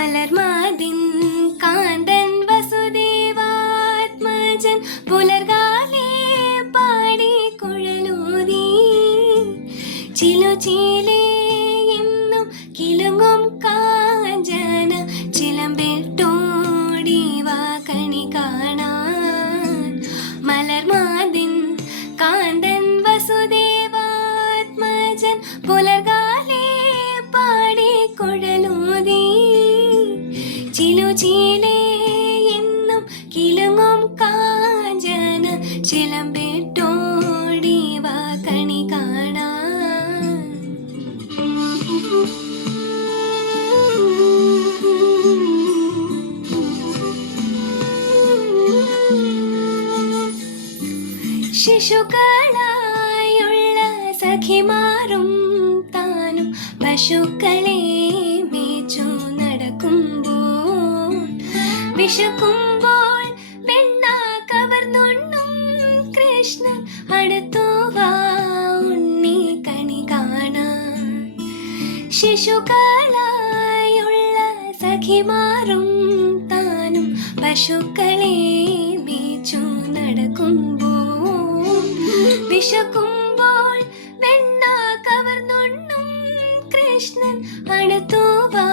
മലർമാതിൻ കാന്തൻ വസുദേവാത്മജൻ പുലർകാലേ പാടി കുഴലൂതി ചിലുചീലേ എന്നും കിലുങ്ങും കാഞ്ചന ചിലമ്പിട്ടോടി വാ കണി കാണാൻ. മലർമാതിൻ കാന്തൻ വസുദേവാത്മജൻ പുലർകാലേ പാടി കുഴലൂതി ചിലുചീലേ എന്നും കിലുങ്ങും കാഞ്ചന ചിലമ്പിട്ടോടി വാ കണി കാണാൻ. ശിശുക്കളായുള്ള സഖിമാരും താനും പശുക്കളെ മേച്ചു നടക്കുമ്പോൾ വിശക്കുമ്പോൾ വെണ്ണ കവർന്നുണ്ണും കൃഷ്ണൻ അടുത്തു വാ ഉണ്ണി കണി കാണാൻ. ശിശുക്കളായുള്ള സഖിമാരും താനും പശുക്കളെ മേച്ചു നടക്കുമ്പോൾ വിശക്കുമ്പോൾ വെണ്ണ കവർന്നുണ്ണും കൃഷ്ണൻ അടുത്തു വാ